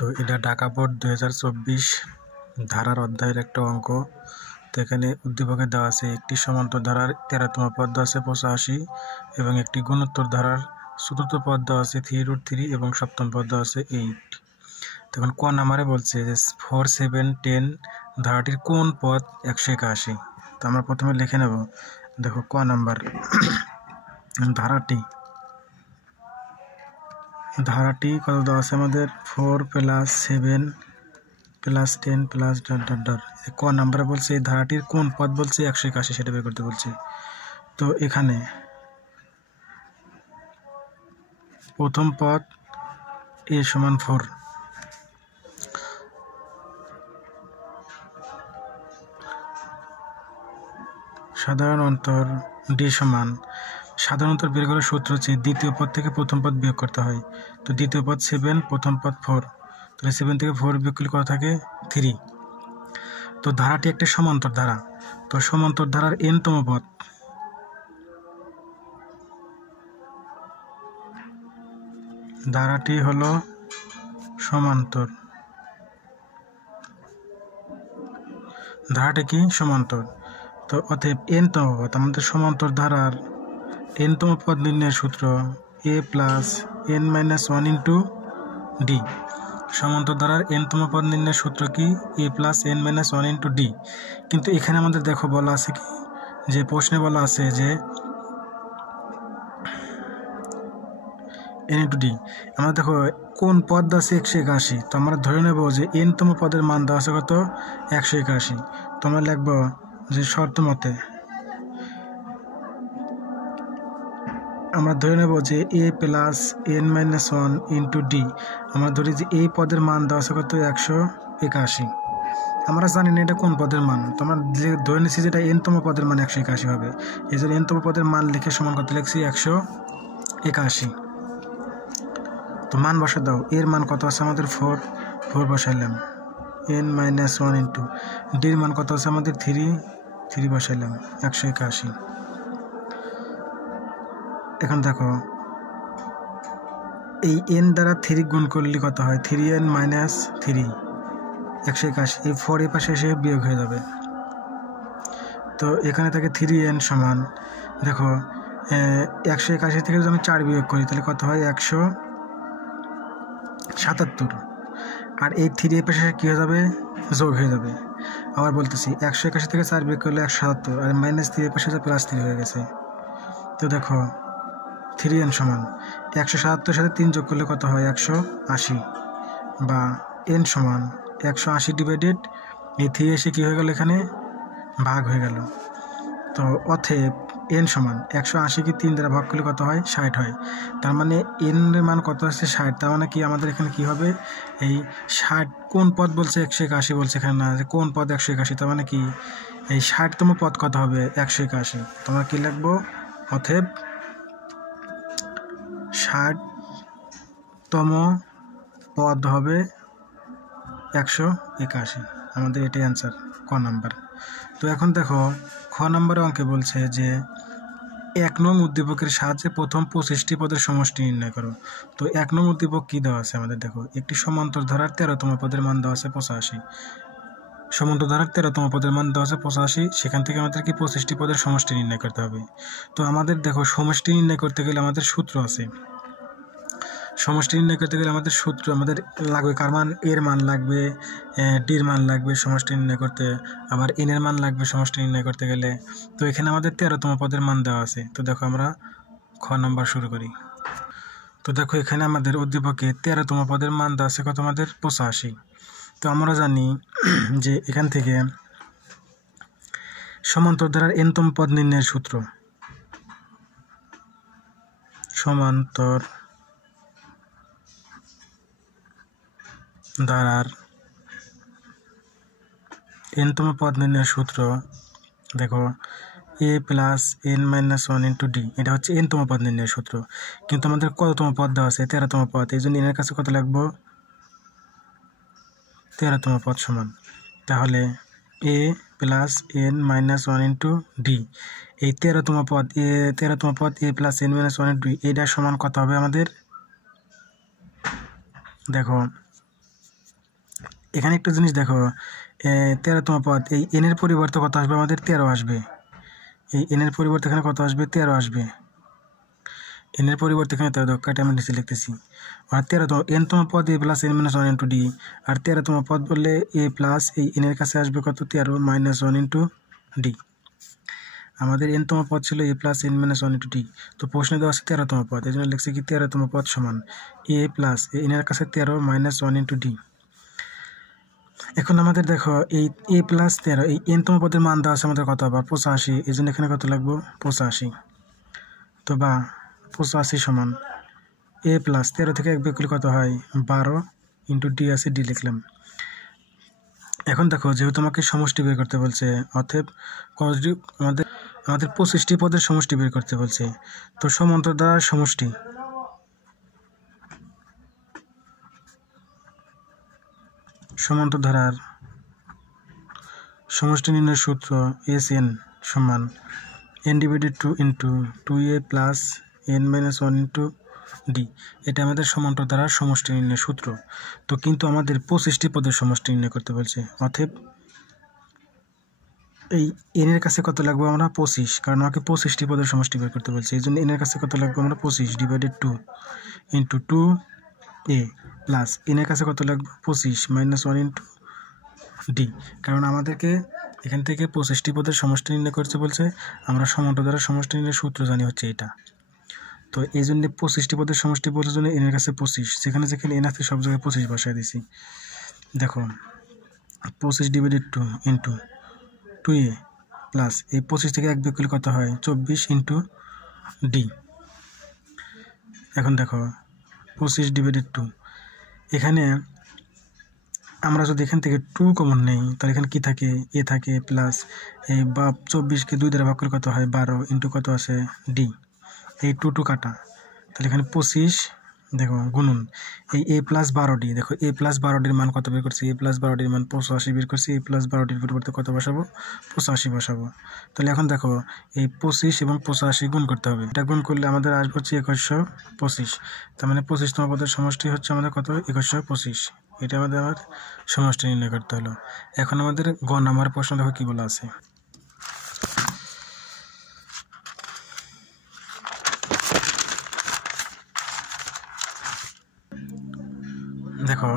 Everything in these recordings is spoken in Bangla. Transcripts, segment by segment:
তো এটা ঢাকা বোর্ড 2024 ধারার অধ্যায়ের একটা অঙ্ক। তো এখানে উদ্দীপকে দেওয়া আছে একটি সমান্তর ধারার 13তম পদ দেওয়া আছে 85 এবং একটি গুণোত্তর ধারার 4র্থ পদ দেওয়া আছে 3√3 এবং 7ম পদ দেওয়া আছে 8। তখন ক নাম্বারে বলছে যে 4, 7, 10 ধারাটির কোন পদ 181। তো আমরা প্রথমে লিখে নেব। দেখো ক নাম্বার ধারাটি কত দেওয়া আছে আমাদের 4 + 7 + 10 +... ক নাম্বারে বলছে এই ধারাটির কোন পদ বলছে 181 সেটা বের করতে বলছে। তো এখানে প্রথম পদ a = 4, সাধারণ অন্তর d সাধারণ অন্তর বের করার সূত্র হচ্ছে দ্বিতীয় পদ থেকে প্রথম পদ বিয়োগ করতে হয়। তো দ্বিতীয় পদ 7, প্রথম পদ 4, তাহলে 7 থেকে 4 বিয়োগ করলে কত থাকে 3। তো ধারাটি একটা সমান্তর ধারা। তো সমান্তর ধারার n-তম পদ ধারাটি হলো সমান্তর। ধারাটি কি সমান্তর। তো অতএব n-তম পদ আমাদের সমান্তর ধারার n-তম পদ নির্ণয়ের সূত্র a + n - 1 * d। সমান্তর ধারার n-তম পদ নির্ণয়ের সূত্র কি a + n - 1 * d। কিন্তু এখানে আমাদের দেখো বলা আছে কি যে প্রশ্নে বলা আছে যে n * d। আমরা দেখো কোন পদ আছে 181। তো আমরা ধরে নেব যে n-তম পদের মান দেওয়া আছে কত 181। তো আমরা লিখব যে শর্ত মতে আমরা ধরে নেব যে a + n - 1 * d। আমরা ধরি যে এই পদের মান দেওয়া আছে কত 181। আমরা জানি না এটা কোন পদের মান। তো আমরা ধরে নিচ্ছি যেটা n-তম পদের মান 181 হবে। এই জন্য n-তম পদের মান লিখে সমান কত লিখছি 181। তো মান বসা দাও। এর মান কত আছে আমাদের 4 বসাইলাম, n - 1 * d এর মান কত আছে আমাদের 3 বসাইলাম 181। এখন দেখো এই n দ্বারা 3 গুণ করলে কত হয় 3n - 3 181। এই 4 এর পাশে এসে বিয়োগ হয়ে যাবে। তো এখানে থাকে 3n সমান দেখো 181 থেকে যদি আমি 4 বিয়োগ করি তাহলে কত হয় 177। আর এই 3 এর পাশে কি হয়ে যাবে যোগ হয়ে যাবে। আবার বলতেছি 181 থেকে 4 বিয়োগ করলে 177 আর -3 এর পাশে +3 হয়ে গেছে। তো দেখো 3n সমান 177 সাথে 3 যোগ করলে কত হয় 180 বা n সমান 180 ডিভাইডেড এই 3 এসে কি হয়ে গেল এখানে ভাগ হয়ে গেল। তো অতএব n সমান 180 কে 3 দ্বারা ভাগ করলে কত হয় 60 হয়। তার মানে n এর মান কত আছে 60। তার মানে কি আমাদের এখানে কি হবে এই 60 কোন পদ বলছে 181 বলছে এখানে না যে কোন পদ 181। তার মানে কি এই 60তম পদ কত হবে 181। তোমরা কি লিখবো অতএব 60তম পদ হবে 181। আমাদের এটাই অ্যান্সার ক নাম্বার। তো এখন দেখো খ নাম্বারে অঙ্কে বলছে যে 1 নং উদ্দীপকের সাহায্যে প্রথম 25টি পদের সমষ্টি নির্ণয় করো। তো 1 নং উদ্দীপক কি দেওয়া আছে আমাদের দেখো একটি সমান্তর ধারার 13তম পদের মান দেওয়া আছে 85। সমান্তর ধারার 13তম পদের মান দেওয়া আছে 85। সেখান থেকে আমাদের কি 25টি পদের সমষ্টি নির্ণয় করতে হবে। তো আমাদের দেখো সমষ্টি নির্ণয় করতে গেলে আমাদের সূত্র আছে। সমষ্টি নির্ণয় করতে গেলে আমাদের সূত্র আমাদের লাগবে কার মান এর মান লাগবে, ডির মান লাগবে সমষ্টি নির্ণয় করতে, আবার এন এর মান লাগবে সমষ্টি নির্ণয় করতে গেলে। তো এখানে আমাদের 13তম পদের মান দেওয়া আছে। তো দেখো আমরা খ নাম্বার শুরু করি। তো দেখো এখানে আমাদের উদ্দীপকে 13তম পদের মান দেওয়া আছে কত আমাদের 85। তো আমরা জানি যে এখান থেকে সমান্তর ধারার n-তম পদ নির্ণয়ের সূত্র সমান্তর ধারার n-তম পদ নির্ণয়ের সূত্র দেখো a + n - 1 * d। এটা হচ্ছে n-তম পদ নির্ণয়ের সূত্র। কিন্তু আমাদের কততম পদ দেওয়া আছে 13তম পদ। এই জন্য এর কাছে কত লিখবো 13তম পদ সমান তাহলে a + n - 1 * d। এই 13তম পদ a + n - 1 * d এটা সমান কত হবে আমাদের দেখো এখানে একটা জিনিস দেখো, 13তম পদ, এই এনের পরিবর্তে কত আসবে আমাদের? 13 আসবে। এই এনের পরিবর্তে এখানে কত আসবে? 13 আসবে। এনের পরিবর্তে এখানে 13 কাটে আমি নিচে লিখতেছি। আর 13তম এনতম পদ a plus n minus 1 into d. আর 13তম পদ বললে এ প্লাস এই এনের কাছে আসবে কত? 13 মাইনাস 1 ইন্টু ডি। আমাদের এনতম পদ ছিল a plus n minus 1 into d. তো প্রশ্নে দেওয়া আছে 13তম পদ, এই জন্য লিখছি কি 13তম পদ সমান এ প্লাস এনের কাছে 13 মাইনাস 1 ইন্টু ডি। এখন আমাদের দেখো এই এ প্লাস 13, এই এনতম পদের মান দেওয়া আছে আমাদের কত? বা 85, এই জন্য এখানে কত লাগবো? 85। তো বা 85 সমান এ প্লাস 13 থেকে 1 বিয়োগ করলে কত হয়? 12 ইন্টু ডি আছে, ডি লিখলাম। এখন দেখো, যেহেতু আমাকে সমষ্টি বের করতে বলছে, অতএব আমাদের 25টি পদের সমষ্টি বের করতে বলছে। তো সমান্তর দ্বারা সমষ্টি, সমান্তর ধারার সমষ্টি নির্ণয়ের সূত্র এস এন সমান N divided 2 into 2a plus n minus 1 into D. এটা আমাদের সমান্তর ধারার সমষ্টি নির্ণয়ের সূত্র। তো কিন্তু আমাদের 25টি পদের সমষ্টি নির্ণয় করতে বলছে, অতএব এই এনের কাছে কত লাগবে? আমরা 25, কারণ আমাকে 25টি পদের সমষ্টি বের করতে বলছে, এই জন্য এনের কাছে কত লাগবে? আমরা 25 ডিভাইডেড 2 ইন্টু 2a প্লাস এনের কাছে কত লাগবে? 25 মাইনাস 1 ইন্টু ডি। কারণ আমাদেরকে এখান থেকে 25টি পদের সমষ্টি নির্ণয় করতে বলছে, আমরা সমান্তর দ্বারা সমষ্টি নির্ণয়ের সূত্র জানি হচ্ছে এটা। তো এই জন্য 25টি পদের সমষ্টি বলার জন্য এনের কাছে 25, যেখানে যেখানে এন আছে সব জায়গায় 25 বসায় দিছি। দেখো 25 ডিভাইডেড 2 ইন্টু 2a প্লাস এই 25 থেকে 1 বিয়োগ করলে কত হয়? 24 ইন্টু ডি। এখন দেখো 25 ডিভাইডেড 2, এখানে আমরা যদি এখান থেকে 2 কমন নেই, তাহলে এখানে কি থাকে? এ থাকে প্লাস এই 24কে 2 দ্বারা ভাগ করলে কত হয়? 12 ইন্টু কত আছে? ডি। এই 2 কাটা, তাহলে এখানে 25 দেখো গুণন এই এ প্লাস 12ডি। দেখো এ প্লাস 12ডির মান কত বের করছি? এ প্লাস 12ডির মান 85 বের করছি। এ প্লাস 12ডির পরিবর্তে কত বসাবো? 85 বসাবো। তাহলে এখন দেখো এই 25 এবং 85 গুণ করতে হবে। এটা গুণ করলে আমাদের আসবে হচ্ছে 2125। তার মানে 25তম পদের সমষ্টি হচ্ছে আমাদের কত? 2125। এটা আমাদের সমষ্টি নির্ণয় করতে হলো। এখন আমাদের গ নাম্বার প্রশ্ন দেখো কি বলা আছে। দেখো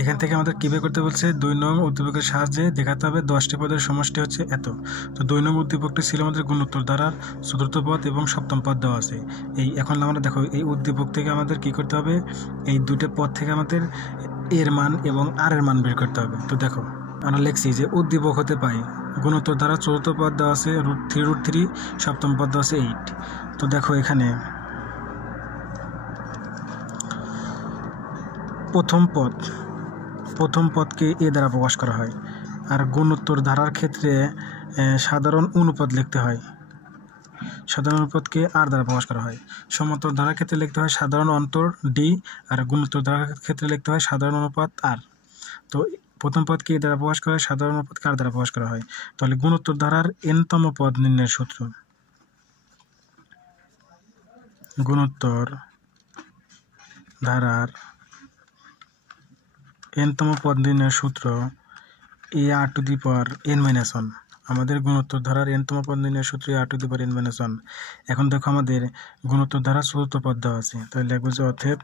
এখান থেকে আমাদের কী বের করতে বলছে? 2 নং উদ্দীপকের সাহায্যে দেখাতে হবে 10টি পদের সমষ্টি হচ্ছে এত। তো 2 নং উদ্দীপকটি ছিল আমাদের গুণোত্তর ধারার চতুর্থ পদ এবং সপ্তম পদ দেওয়া আছে। এখন আমরা দেখো এই উদ্দীপক থেকে আমাদের কি করতে হবে? এই দুটো পদ থেকে আমাদের এর মান এবং আর এর মান বের করতে হবে। তো দেখো আমরা লিখছি যে উদ্দীপক হতে পাই গুণোত্তর ধারা চতুর্থ পদ দেওয়া আছে √3, সপ্তম পদ দেওয়া আছে 8। তো দেখো এখানে প্রথম পদকে এ দ্বারা প্রকাশ করা হয়, আর গুণোত্তর ধারার ক্ষেত্রে সাধারণ অনুপাত লিখতে হয়, সাধারণ অনুপাতকে আর দ্বারা প্রকাশ করা হয়। সমান্তর ধারার ক্ষেত্রে লিখতে হয় সাধারণ অন্তর ডি, আর গুণোত্তর ধারার ক্ষেত্রে লিখতে হয় সাধারণ অনুপাত আর। তো প্রথম পদকে এ দ্বারা প্রকাশ করা হয়, সাধারণ অনুপাতকে আর দ্বারা প্রকাশ করা হয়। তাহলে গুণোত্তর ধারার এনতম পদ নির্ণয়ের সূত্র, গুণোত্তর ধারার এনতম পদ নির্ণয়ের সূত্র a r to the power n minus 1। আমাদের গুণোত্তর ধারার এনতম পদ নির্ণয়ের সূত্র a r to the power n minus 1। এখন দেখো আমাদের গুণোত্তর ধারার চতুর্থ পদ দেওয়া আছে, তাহলে লিখবো যে অতএব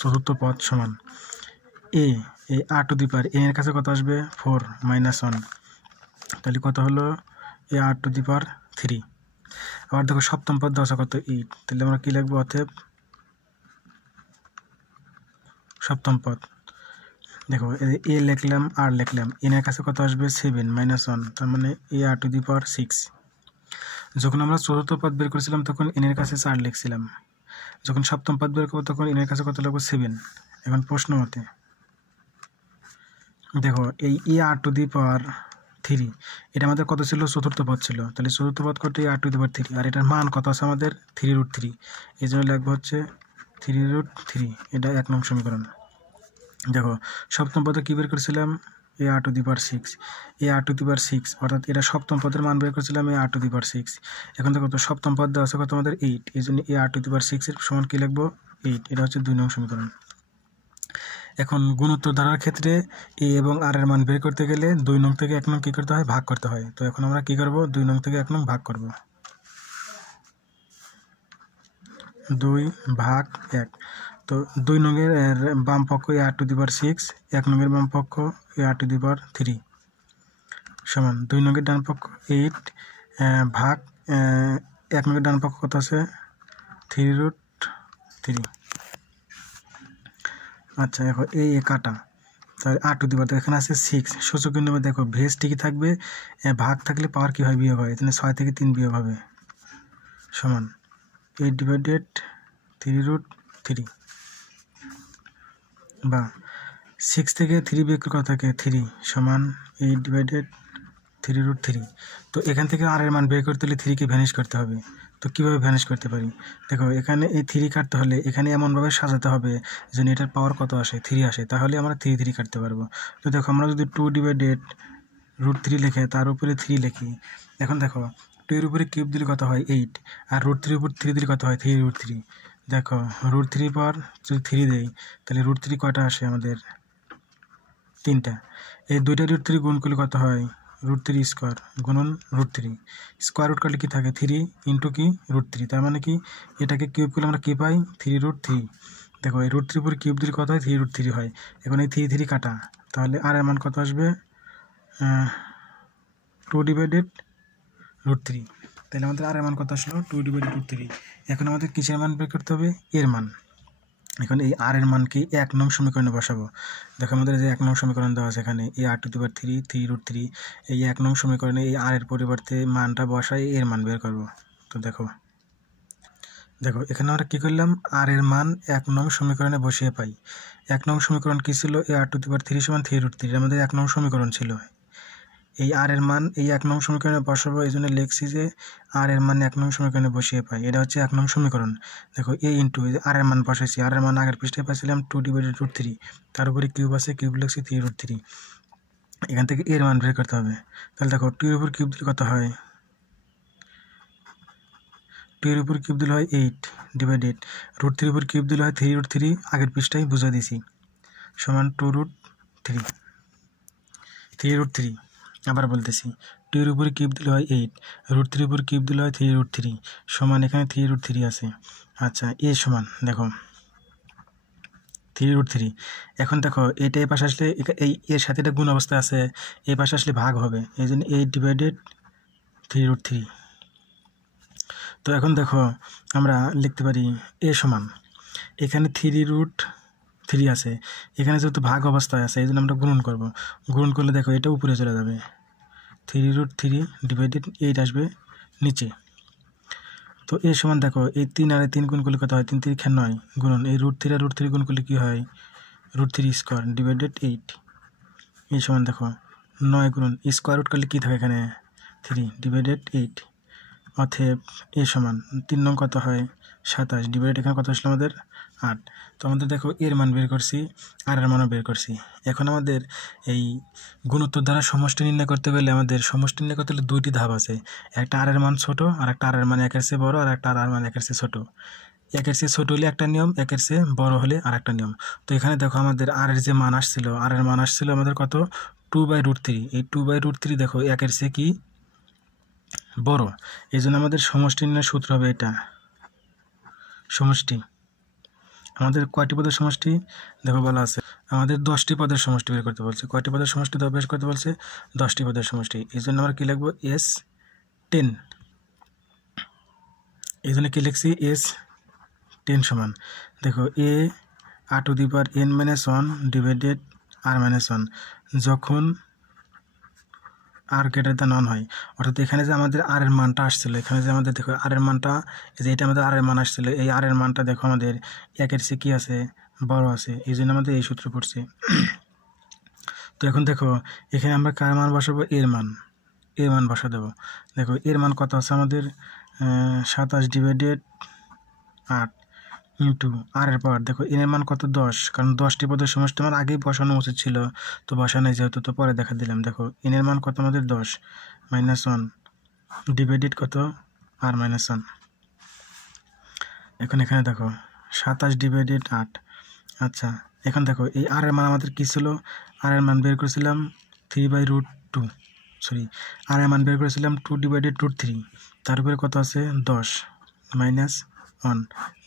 চতুর্থ পদ সমান এ r to the power N এর কাছে কত আসবে? 4 মাইনাস 1, তাহলে কত হলো? এ আর টু দি পাওয়ার 3। আবার দেখো সপ্তম পদ দেওয়া আছে কত? 8, তাহলে আমরা কি লিখবো? অতএব সপ্তম পদ, দেখো এ লিখলাম আর লিখলাম, এনের কাছে কত আসবে? 7 মাইনাস 1, তার মানে এ আর টু দি পাওয়ার 6। যখন আমরা চতুর্থ পদ বের করেছিলাম তখন এনের কাছে 4 লিখছিলাম, যখন সপ্তম পদ বের করবো তখন এনের কাছে কত লাগবে? 7। এখন প্রশ্ন মতে দেখো এই এ আর টু দি পাওয়ার 3, এটা আমাদের কত ছিল? চতুর্থ পদ ছিল, তাহলে চতুর্থ পদ কত? এ আর টু দি পাওয়ার 3, আর এটার মান কত আছে আমাদের? 3√3, এই জন্য লিখবো হচ্ছে 3√3। এটা 1 নং সমীকরণ। দেখো সপ্তম পদে কী বের করেছিলাম? এ r to the power 6, A r to the পাওয়ার 6, অর্থাৎ এটা সপ্তম পদের মান বের করেছিলাম এ আর টু দি পাওয়ার 6। এখন দেখো তো সপ্তম পদ দেওয়া আছে কত আমাদের? 8, এই জন্য এ আর টু দি পাওয়ার 6 এর সমান কী লিখবো? 8। এটা হচ্ছে 2 নং সমীকরণ। এখন গুণোত্তর ধারার ক্ষেত্রে এ এবং আর এর মান বের করতে গেলে 2 নং থেকে 1 নং কী করতে হয়, ভাগ করতে হয়। তো এখন আমরা কী করব, 2 নং থেকে 1 নং ভাগ করব। 2 ভাগ 1। তো 2 নংয়ের বাম পক্ষ a⁴, 1 নংয়ের বাম পক্ষ a⁴ সমান 2 নংয়ের ডান পক্ষ 8 ভাগ 1 নংয়ের ডান পক্ষ কত আছে, 3√3। আচ্ছা এখন এই কাটা, তাহলে r⁴ তো এখানে আছে 6, সূচক বিন্দু দেখো ভেজ ঠিকই থাকবে, ভাগ থাকলে পাওয়ার কী হয়, বিয়োগ হয়। এখানে 6 থেকে 3 বিয়োগ হবে, সমান 8/3√3 বা 6 থেকে 3 বিয়োগ কত থাকে, 3 সমান 8/3√3। তো এখান থেকে আর এর মান বের করতে হলে 3 কে ভ্যানিশ করতে হবে। তো কীভাবে ভ্যানিশ করতে পারি, দেখো এখানে এই 3 কাটতে হলে এখানে এমনভাবে সাজাতে হবে যেন এটার পাওয়ার কত আসে, 3 আসে, তাহলে আমরা 3 কাটতে পারবো। তো দেখো আমরা যদি 2/√3 লিখে তার উপরে 3 লিখি, এখন দেখো 2 এর উপরে কিউব দিলে কত হয় 8, আর √3 উপর 3 দিলে কত হয় 3√3। দেখো √3 পর যদি 3 দেই তাহলে √3 কয়টা আসে আমাদের, 3টা। এই 2টা √3 গুণ করলে কত হয়, √3 স্কোয়ার গুণন √3, স্কোয়ার রুট করলে কী থাকে 3 ইন্টু কি √3, তার মানে কি এটাকে কিউব করলে আমরা কী পাই 3√3। দেখো এই √3 উপরে কিউব দিলে কত হয় 3√3 হয়। এখন এই 3 কাটা, তাহলে আর এর মান কত আসবে 2/√3। তাহলে আমাদের আর এর মান কত আসলো 2/√3। এখন আমাদের কিসের মান বের করতে হবে, এর মান। এখন এই আর এর মানকে 1 নং সমীকরণে বসাবো। দেখো আমাদের যে 1 নং সমীকরণ দেওয়া আছে এখানে a⁴ 3√3, এই 1 নং সমীকরণে এই আর এর পরিবর্তে মানটা বসাই এর মান বের করব। তো দেখো এখানে আমরা কী করলাম, আর এর মান 1 নং সমীকরণে বসিয়ে পাই। 1 নং সমীকরণ কী ছিল, a⁴ সমান 3√3, আমাদের 1 নং সমীকরণ ছিল। এই আর এর মান এই 1 নং সমীকরণে বসাবো, এই জন্য লিখছি যে আর এর মান 1 নং সমীকরণে বসিয়ে পাই, এটা হচ্ছে 1 নং সমীকরণ। দেখো a ইন্টু আর এর মান বসাইছি, আর এর মান আগের পৃষ্ঠায় পাইছিলাম 2/√3, তার উপরে কিউব আছে, কিউব লিখছি 3√3। এখান থেকে এর মান বের করতে হবে। তাহলে দেখো 2 এর উপর কিউব দিলে কত হয়, 2 এর উপর কিউব দিলে হয় 8/8, √3 উপর কিউব দিলে হয় 3√3, আগের পৃষ্ঠায় বুঝিয়ে দিছি, সমান 3√3। আবার বলতেছি 2 এর উপরে কিউব দিলে হয় 8, √3 উপর কিউব দিলে হয় 3√3, সমান এখানে 3√3 আছে। আচ্ছা এ সমান দেখো 3√3। এখন দেখো এটা এই পাশে আসলে এই এর সাথে এটা গুণ অবস্থায় আছে, এই পাশে আসলে ভাগ হবে, এই জন্য 8/3√3। তো এখন দেখো আমরা লিখতে পারি এ সমান, এখানে 3√3 আছে, এখানে যেহেতু ভাগ অবস্থায় আছে এই জন্য আমরা গুণন করব। গুণন করলে দেখো এটা উপরে চলে যাবে, 3√3/8 আসবে নিচে। তো এ সমান দেখো এই 3 আর 3 গুণ করলে কত হয়, 3 3 9 গুণন এই √3 আর √3 গুণ করলে কী হয়, √3 স্কোয়ার /8। এই সমান দেখো 9 গুণন স্কোয়ার রুট করলে কী থাকে এখানে 3/8। অতএব এ সমান 3 নং কত হয় 27, এখানে কত আসলো আমাদের 8। তো আমাদের দেখো এর মান বের করছি, আর এর মানও বের করছি। এখন আমাদের এই গুণোত্তর দ্বারা সমষ্টি নির্ণয় করতে গেলে আমাদের সমষ্টি নির্ণয় করতে হলে 2টি ধাপ আছে, একটা আর এর মান ছোট আর একটা আর এর মান 1-এর চেয়ে বড়, আর একটা আর এর মান 1-এর চেয়ে ছোট। 1-এর চেয়ে ছোট হলে একটা নিয়ম, 1-এর চেয়ে বড় হলে আর একটা নিয়ম। তো এখানে দেখো আমাদের আর এর যে মান আসছিল, আর এর মান আসছিল আমাদের কত 2/√3। এই 2/√3 দেখো 1-এর চেয়ে কি বড়, এই জন্য আমাদের সমষ্টি নির্ণয়ের সূত্র হবে এটা। সমষ্টি আমাদের কয়টি পদের সমষ্টি দেখো বলা আছে, আমাদের 10টি পদের সমষ্টি বের করতে বলছে। কয়টি পদের সমষ্টি বের করতে বলছে, 10টি পদের সমষ্টি। এই জন্য আমরা কী লিখবো S10, এই জন্য কী লিখছি S10 সমান দেখো a⁴n-1/r-1 যখন আর গ্রেটার দ্যান 1 হয়, অর্থাৎ এখানে যে আমাদের আর এর মানটা আসছিল, এখানে যে আমাদের দেখো আর এর মানটা, যে এটা আমাদের আর এর মান আসছিল, এই আর এর মানটা দেখো আমাদের 1-এর চেয়ে কী আছে বড় আছে, এই জন্য আমাদের এই সূত্র পড়ছে। তো এখন দেখো এখানে আমরা কার মান বসাবো, এর মান বসা দেবো। দেখো এর মান কত আছে আমাদের 27/8 ইন্টু আর এর পাওয়ার, দেখো এর মান কত 10, কারণ 10টি পদের সমষ্টি আমার আগেই বসানো উচিত ছিল, তো বসানো যেহেতু তো পরে দেখা দিলাম। দেখো এর মান কত আমাদের 10 -1 কত r-1। এখন এখানে দেখো 27/8। আচ্ছা এখন দেখো এই আর এর মান আমাদের কী ছিল, আর এর মান বের করেছিলাম 3/√2, সরি আর এর মান বের করেছিলাম 2/√3, তার উপরে কত আছে 10 - 1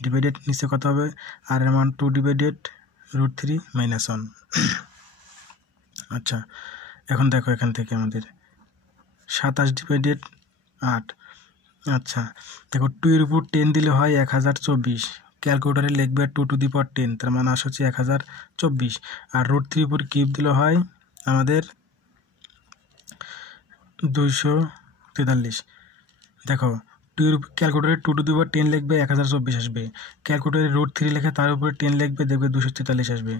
ডিভাইডেড নিচে কত হবে আর এর মান 2/√3 - 1। আচ্ছা এখন দেখো এখান থেকে আমাদের 27/8। আচ্ছা দেখো 2 এর উপর 10 দিলে হয় 1024, ক্যালকুলেটারে লিখবে 2^10, তার মানে আসে হচ্ছে 1024, আর √3 উপর কিউব দিলে হয় আমাদের 243। দেখো 2 এর উপর ক্যালকুলেটারে 2^10 লিখবে 1024 আসবে, ক্যালকুলেটারে √3 লিখে তার উপরে 10 লিখবে দেখবে 243 আসবে,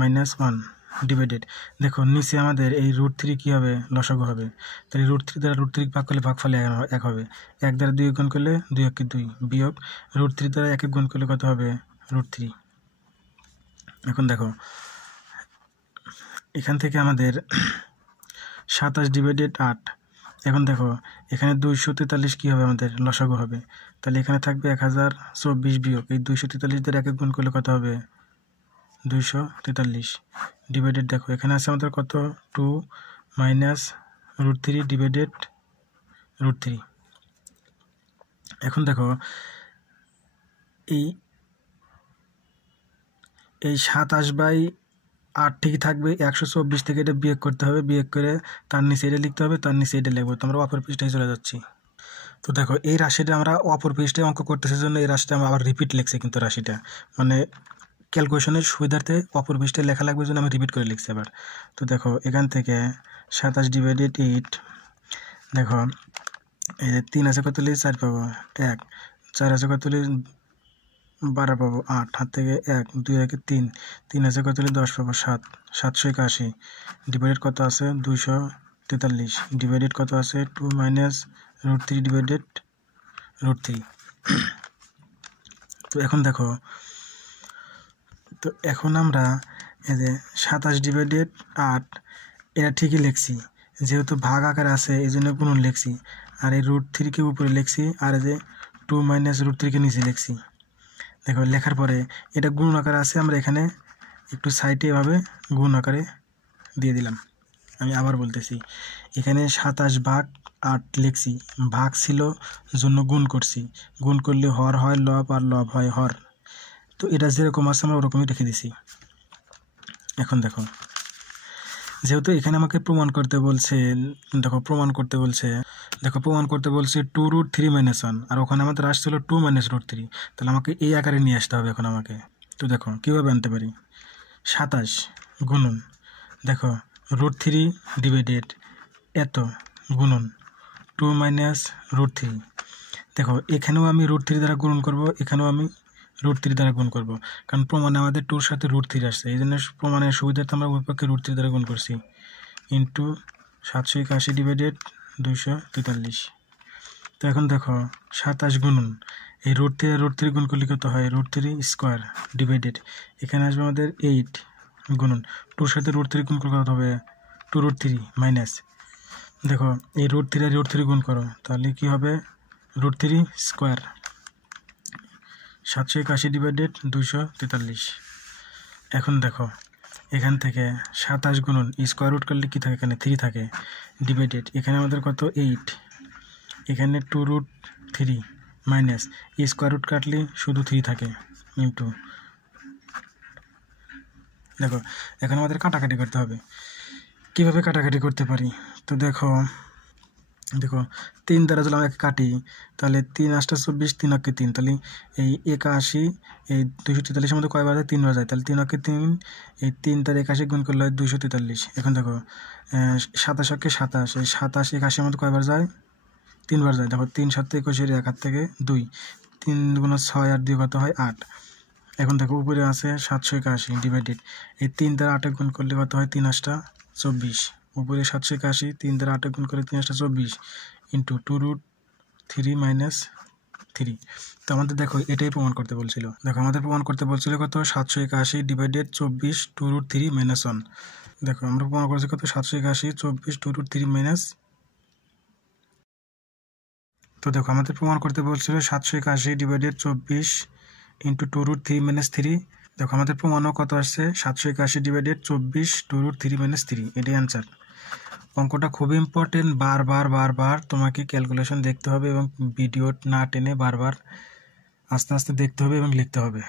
-1 ডিভাইডেড। দেখো নিচে আমাদের এই √3 কী হবে লসাগু হবে, তাহলে √3 দ্বারা √3 ভাগ করলে ভাগফলে 1 হবে, 1 দ্বারা 2 গুণ করলে 2 × 2 বিয়োগ √3 দ্বারা 1 গুণ করলে কত হবে √3। এখন দেখো এখান থেকে আমাদের 27/8। এখন দেখো এখানে 243 কী হবে আমাদের লসাগু হবে, তাহলে এখানে থাকবে 1024 বিয়োগ এই 243 দ্বারা 1 গুণ করলে কত হবে 243 ডিভাইডেড। দেখো এখানে আছে আমাদের কত 2 - √3 ডিভাইডেড √3। এখন দেখো এই 27/8 ঠিকই থাকবে, 124 থেকে এটা বিয়োগ করতে হবে, বিয়োগ করে তার নিচে এটা লিখতে হবে, তার নিচে এটা লিখবো। তো আমরা অপর পৃষ্ঠায় চলে যাচ্ছি। তো দেখো এই রাশিটা আমরা অপর পৃষ্ঠায় অঙ্ক করতেছে জন্য এই রাশিটা আমরা আবার রিপিট লিখছি, কিন্তু রাশিটা মানে ক্যালকুলেশনের সুবিধার্থে অপর পৃষ্ঠায় লেখা লাগবে জন্য আমি রিপিট করে লিখছি আবার। তো দেখো এখান থেকে 27/8, দেখো এই যে 3 আছে কত লিখে 4 পাবো 1, 4 আছে কত লিখে 12 পাবো 8, হাত থেকে 1, 2 1 3, 3 আছে কত লিখে 10 পাবো 7, 781 ডিভাইডেড কত আছে 243 ডিভাইডেড কত আছে 2 - √3 ডিভাইডেড √3। তো এখন দেখো তো এখন আমরা এই যে 27/8 এটা ঠিকই লিখছি, যেহেতু ভাগ আকার আছে এই জন্য গুণন লিখছি, আর এই √3 উপরে লিখছি, আর এই যে 2 - √3 নিচে লিখছি। দেখো লেখার পরে এটা গুণ আকারে আছে, আমরা এখানে একটু সাইডে এভাবে গুণ আকারে দিয়ে দিলাম। আমি আবার বলতেছি, এখানে 27/8 লিখছি, ভাগ ছিল জন্য গুণ করছি, গুণ করলে হর হয় লব, আর লব হয় হর। তো এটা যেরকম আছে আমরা ওরকমই রেখে দিছি। এখন দেখো যেহেতু এখানে আমাকে প্রমাণ করতে বলছে, দেখো প্রমাণ করতে বলছে 2√3 - 1, আর ওখানে আমাদের আসছিল 2 - √3, তাহলে আমাকে এই আকারে নিয়ে আসতে হবে এখন আমাকে। তো দেখো কীভাবে আনতে পারি, 27 গুণন দেখো √3 ডিভাইডেড এত গুণন 2 - √3। দেখো এখানেও আমি √3 দ্বারা গুণন করব, এখানেও আমি √3 দ্বারা গুণ করব, কারণ প্রমাণে আমাদের 2-র সাথে √3 আসছে, এই জন্য প্রমাণের সুবিধার্থে আমরা উভয়পক্ষে √3 দ্বারা গুণ করছি, ইন্টু 781 ডিভাইডেড 243। তো এখন দেখো 27 গুণন এই √3 আর √3 গুণ করলে কত হয় √3 স্কোয়ার ডিভাইডেড এখানে আসবে আমাদের 8 গুণন 2-র সাথে √3 গুণ করলে কত হবে 2√3 মাইনাস, দেখো এই √3 আর √3 গুণ করো তাহলে কি হবে √3 স্কোয়ার 781 ডিভাইডেড 243। এখন দেখো এখান থেকে 27 গুণন স্কোয়ার রুট করলে কী থাকে এখানে 3 থাকে ডিভাইডেড এখানে আমাদের কত 8, এখানে 2√3 মাইনাস স্কোয়ার রুট কাটলে শুধু 3 থাকে ইন্টু, দেখো এখন আমাদের কাটাকাটি করতে হবে। কীভাবে কাটাকাটি করতে পারি, তো দেখো 3 দ্বারা যদি আমরা কাটি তাহলে 3 8 24 3 অক্ষে 3, তাহলে এই 81 এই 243 মধ্যে কয়বার যায় 3 বার যায়, তাহলে 3 অক্ষে 3 এই 3 তার 81 গুণ করলে হয় 243। এখন দেখো 27 অক্ষে 27 এই 27 81 মধ্যে কয়বার যায় 3 বার যায়, দেখো 3 7 21 1 হাত থেকে 2 3 গুণ 6 আর 2 কত হয় 8। এখন দেখো উপরে আছে 781 ডিভাইডেড এই 3 দ্বারা 8 গুণ করলে কত হয় 3 8 24, উপরে 781 3 দ্বারা 8 গুণ করে 3 8 24 ইন্টু 2√3 মাইনাস 3। তো আমাদের দেখো এটাই প্রমাণ করতে বলছিল, দেখো আমাদের প্রমাণ করতে বলছিল কত 781 ডিভাইডেড 24 2√3 মাইনাস 1। দেখো আমরা প্রমাণ করেছি কত 781 24 2√3 মাইনাস, তো দেখো আমাদের প্রমাণ করতে বলছিল 781 ডিভাইডেড 24 ইন্টু 2√3 মাইনাস 3 দেখো আমাদের প্রমাণও কত আসছে 781 ডিভাইডেড 24 2√3 - 3, এটাই অ্যান্সার। অঙ্কটা খুবই ইম্পর্টেন্ট, বারবার তোমাকে ক্যালকুলেশন দেখতে হবে এবং ভিডিও না টেনে বারবার আস্তে আস্তে দেখতে হবে এবং লিখতে হবে।